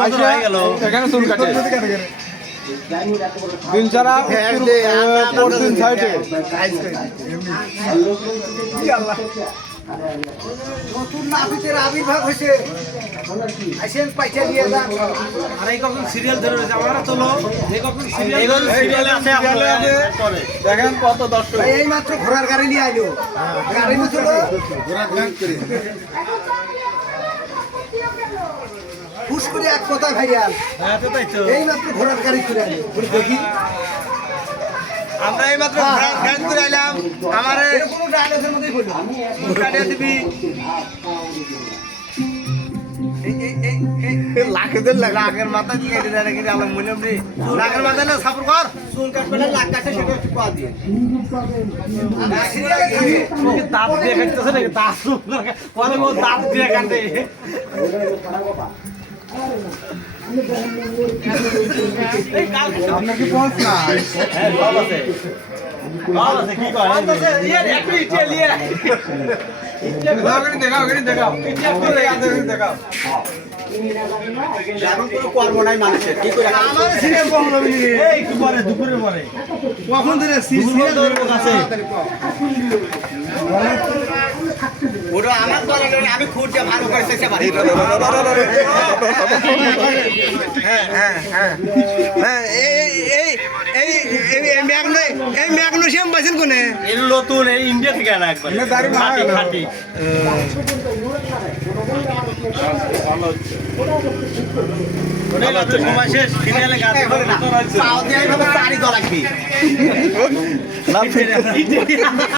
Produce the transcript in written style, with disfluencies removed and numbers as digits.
বছর হয়ে গেল এখানে চুল কাটে দিন ছাড়া পরদিন সাইডে নতুন নাপিতের আবির্ভাব হয়েছে আসেন পয়সা দিয়ে যান আর এই কখন সিরিয়াল ধরে রয়েছে আমরা চলো এই কখন সিরিয়ালে আছে পরে দেখেন কত দর্শক এই মাত্র ঘোড়ার গাড়ি নিয়ে আইলো গাড়ি মতো হুশ করে এক কথা ভাইরাল হ্যাঁ তো তাই তো এই মাত্র ঘোড়ার গাড়ি চলে আইলো দেখি আমরা এই মাত্র গান করে আইলাম আমারে কোনো ডায়লগের মধ্যেই বললো কাটিয়ে দিবি লাখের মাথা দিয়ে দিলে নাকি আলো মনে মনে লাখের মাথা না সাপোর্ট কর চুল কাটবে না লাখ কাটে সেটা একটু পা দিয়ে দাঁত দিয়ে কাটতেছে নাকি দাঁত পরে ও দাঁত দিয়ে কাটে আপনার কি পৌঁছ না হ্যাঁ ভালো আছে ভালো আছে কি কয় ইয়ার একটু ইচ্ছে নিয়ে দেখাও দেখাও এখন কোনো কর্ম নাই মানুষের কি করে আমার সিরিয়াল কম রবি এই একটু পরে দুপুরে পরে কখন ধরে সিরিয়াল ধরে আছে ওটা আমার দলে আমি খুঁজে ভালো করে চেষ্টা পারি ম্যাগনেসিয়াম পাইছেন কোনে এই নতুন এই ইন্ডিয়া থেকে আনা একবার খাঁটি খাঁটি সময় শেষ সিরিয়ালে গাছ পাও দিয়ে এইভাবে তারি দলাকবি